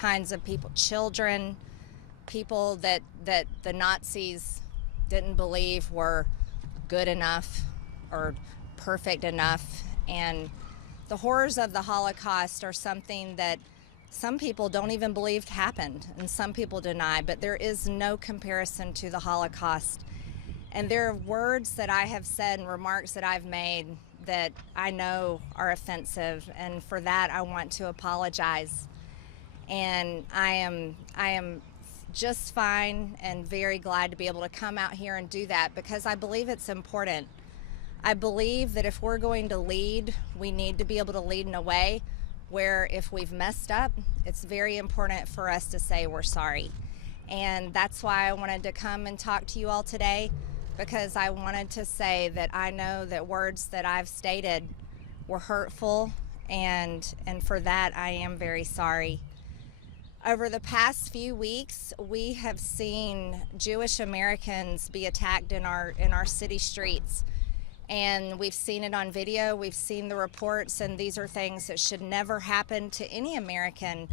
kinds of people, children, people that the Nazis didn't believe were good enough or perfect enough. And the horrors of the Holocaust are something that some people don't even believe happened, and some people deny, but there is no comparison to the Holocaust. And there are words that I have said and remarks that I've made that I know are offensive, and for that I want to apologize. And I am just fine and very glad to be able to come out here and do that, because I believe it's important. I believe that if we're going to lead, we need to be able to lead in a way where if we've messed up, it's very important for us to say we're sorry. And that's why I wanted to come and talk to you all today, because I wanted to say that I know that words that I've stated were hurtful, and for that I am very sorry. Over the past few weeks, we have seen Jewish Americans be attacked in our city streets. And we've seen it on video, we've seen the reports, and these are things that should never happen to any American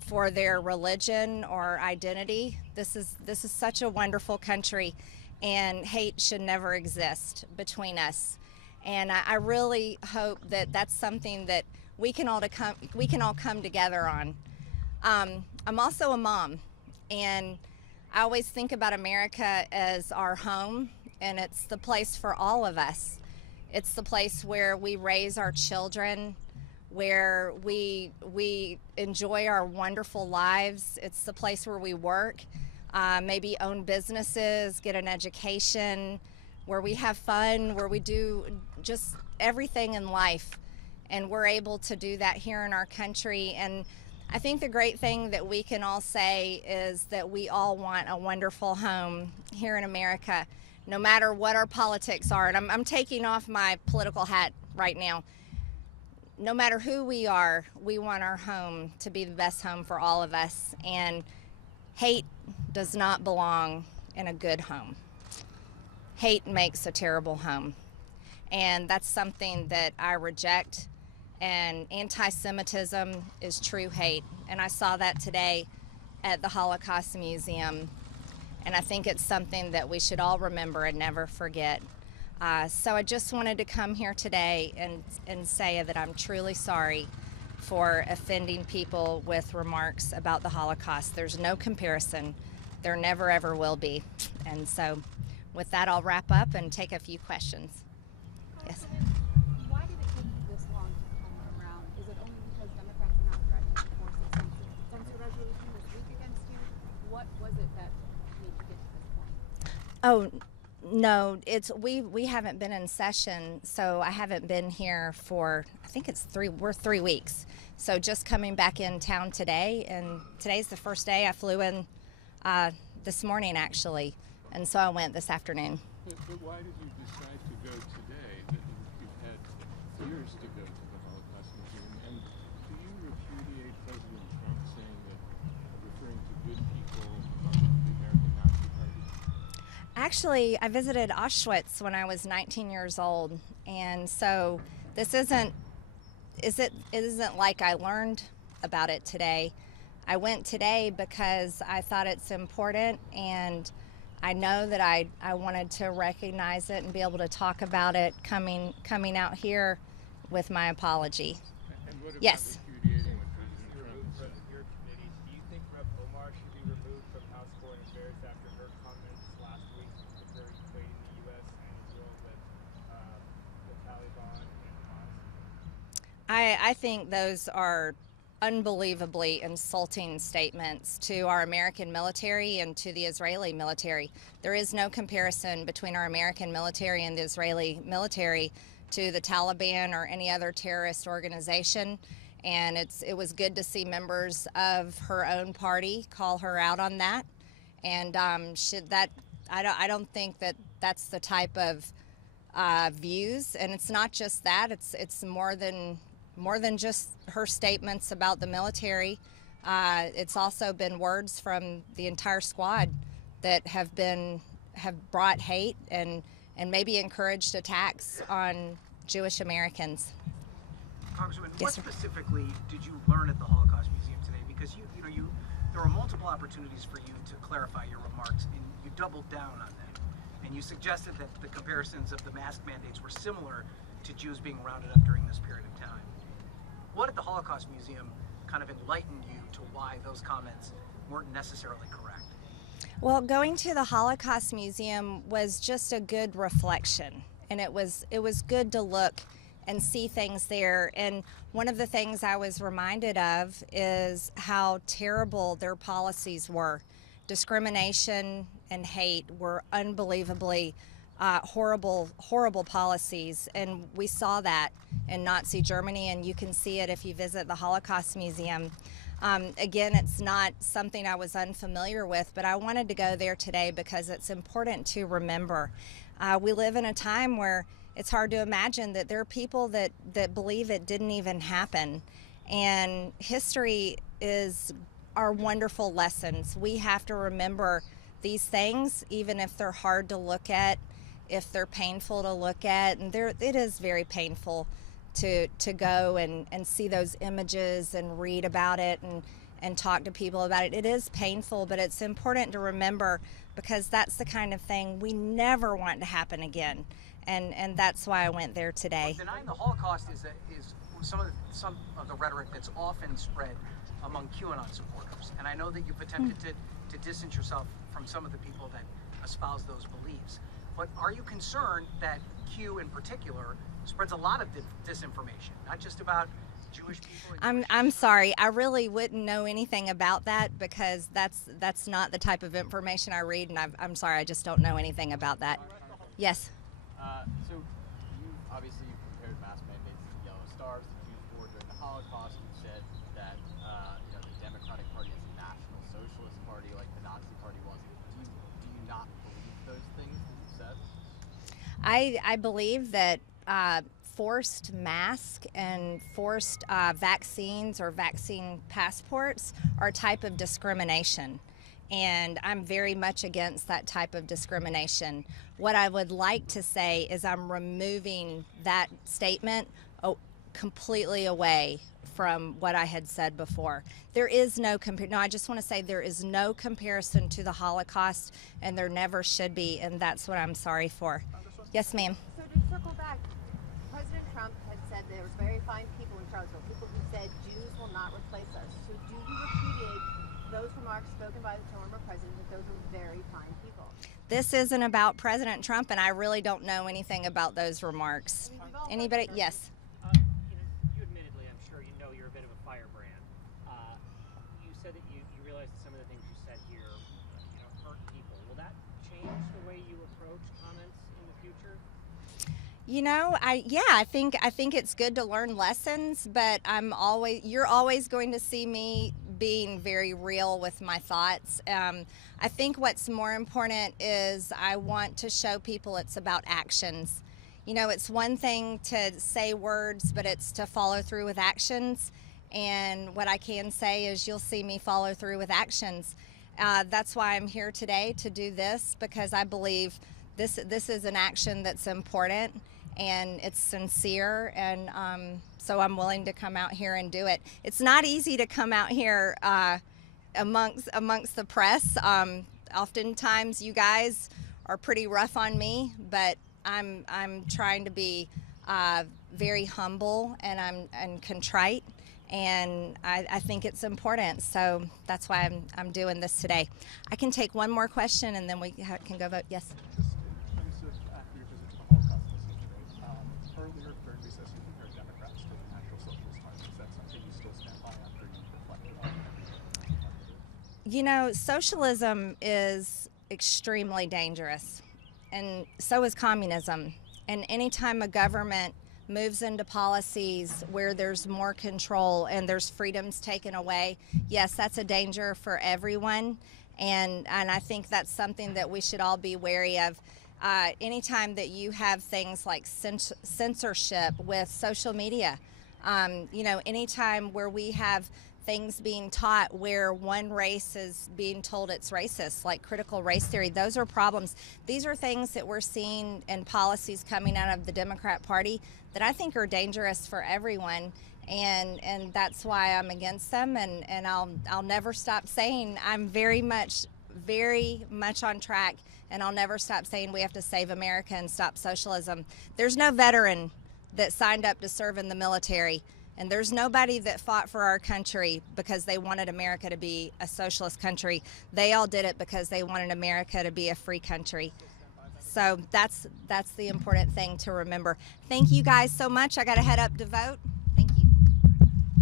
for their religion or identity. This is such a wonderful country, and hate should never exist between us. And I really hope that that's something that we can all come together on. I'm also a mom, and I always think about America as our home, and it's the place for all of us. It's the place where we raise our children, where we enjoy our wonderful lives. It's the place where we work, maybe own businesses, get an education, where we have fun, where we do just everything in life. And we're able to do that here in our country. And I think the great thing that we can all say is that we all want a wonderful home here in America, no matter what our politics are. And I'm taking off my political hat right now. No matter who we are, we want our home to be the best home for all of us. And hate does not belong in a good home. Hate makes a terrible home. And that's something that I reject. And antisemitism is true hate. And I saw that today at the Holocaust Museum. And I think it's something that we should all remember and never forget. So I just wanted to come here today and say that I'm truly sorry for offending people with remarks about the Holocaust. There's no comparison. There never ever will be. And so with that, I'll wrap up and take a few questions. Yes. Why did it take this long to come around? Is it only because Democrats are now threatening to force a censure resolution this week against you? What was it that made you get to this point? Oh, no, we haven't been in session, so I haven't been here for, I think we're 3 weeks. So just coming back in town today, and today's the first day. I flew in this morning actually, and so I went this afternoon. But why did you decide to go today? You've had years to go to the Holocaust Museum, and do you repudiate President Trump saying that, referring to good people from the American Nazi Party? Actually, I visited Auschwitz when I was 19 years old, and so this isn't like I learned about it today. I went today because I thought it's important, and I know that I wanted to recognize it and be able to talk about it coming out here with my apology. And what about Yes. repudiating what President Trump said? Your committee, do you think Rep. Omar should be removed from House Foreign Affairs after her comments last week, particularly equating the U.S. and Israel with the Taliban and Hamas? I think those are unbelievably insulting statements to our American military and to the Israeli military. There is no comparison between our American military and the Israeli military to the Taliban or any other terrorist organization. And it was good to see members of her own party call her out on that. And I don't think that that's the type of views. And it's not just that. It's more than just her statements about the military. It's also been words from the entire squad that have brought hate and maybe encouraged attacks on Jewish Americans. Congresswoman, Yes, what sir. specifically did you learn at the Holocaust Museum today? because there were multiple opportunities for you to clarify your remarks, and you doubled down on them. And you suggested that the comparisons of the mask mandates were similar to Jews being rounded up during this period of time. What at the Holocaust Museum kind of enlightened you to why those comments weren't necessarily correct? Well, going to the Holocaust Museum was just a good reflection, and it was good to look and see things there. And one of the things I was reminded of is how terrible their policies were. Discrimination and hate were unbelievably horrible policies, and we saw that in Nazi Germany, and you can see it if you visit the Holocaust Museum. Again, it's not something I was unfamiliar with, but I wanted to go there today because it's important to remember. We live in a time where it's hard to imagine that there are people that believe it didn't even happen. And history is our wonderful lessons. We have to remember these things, even if they're hard to look at, if they're painful to look at. And it is very painful to go and see those images and read about it and talk to people about it. It is painful, but it's important to remember because that's the kind of thing we never want to happen again. And that's why I went there today. Well, denying the Holocaust is some of the rhetoric that's often spread among QAnon supporters. And I know that you've attempted to distance yourself from some of the people that espouse those beliefs. But are you concerned that Q in particular spreads a lot of disinformation, not just about Jewish people? I'm sorry, I really wouldn't know anything about that because that's not the type of information I read, and I'm sorry, I just don't know anything about that. Yes. So obviously you compared mask mandates to the yellow stars the Jews wore during the Holocaust. You said that the Democratic Party is a national socialist party like the Nazi Party was. Do you not believe those things that you said? I believe that forced mask and forced vaccines or vaccine passports are a type of discrimination. And I'm very much against that type of discrimination. What I would like to say is I'm removing that statement completely away from what I had said before. There is no I just want to say there is no comparison to the Holocaust, and there never should be, and that's what I'm sorry for. Yes, ma'am. So to circle back, President Trump had said there was very fine people in Charlottesville, people who said Jews will not replace us. So do you repudiate those remarks spoken by the former president that those are very fine people? This isn't about President Trump, and I really don't know anything about those remarks. Anybody? Yes. You admittedly, I'm sure you know you're a bit of a firebrand. You said that you realize that some of the things you said here, hurt people. Will that change the way you approach comments in the future? I think it's good to learn lessons, but you're always going to see me being very real with my thoughts. I think what's more important is I want to show people it's about actions. It's one thing to say words, but it's to follow through with actions. And what I can say is you'll see me follow through with actions. That's why I'm here today to do this, because I believe this is an action that's important and it's sincere, and so I'm willing to come out here and do it. It's not easy to come out here amongst the press. Oftentimes you guys are pretty rough on me, but I'm trying to be very humble and contrite, and I think it's important. So that's why I'm doing this today. I can take one more question and then we can go vote. Yes. Just in terms of after your visit to the Holocaust Museum, earlier during recess you compared Democrats to the National Socialist Party. Is that something you still stand by after you've reflected on it? Socialism is extremely dangerous, and so is communism. And anytime a government moves into policies where there's more control and there's freedoms taken away, yes, that's a danger for everyone. And I think that's something that we should all be wary of. Anytime that you have things like censorship with social media, anytime where we have things being taught where one race is being told it's racist, like critical race theory, those are problems. These are things that we're seeing in policies coming out of the Democrat Party that I think are dangerous for everyone. and that's why I'm against them, and I'll never stop saying I'm very much on track, and I'll never stop saying we have to save America and stop socialism. There's no veteran that signed up to serve in the military, and there's nobody that fought for our country because they wanted America to be a socialist country. They all did it because they wanted America to be a free country. So that's the important thing to remember. Thank you guys so much. I got to head up to vote.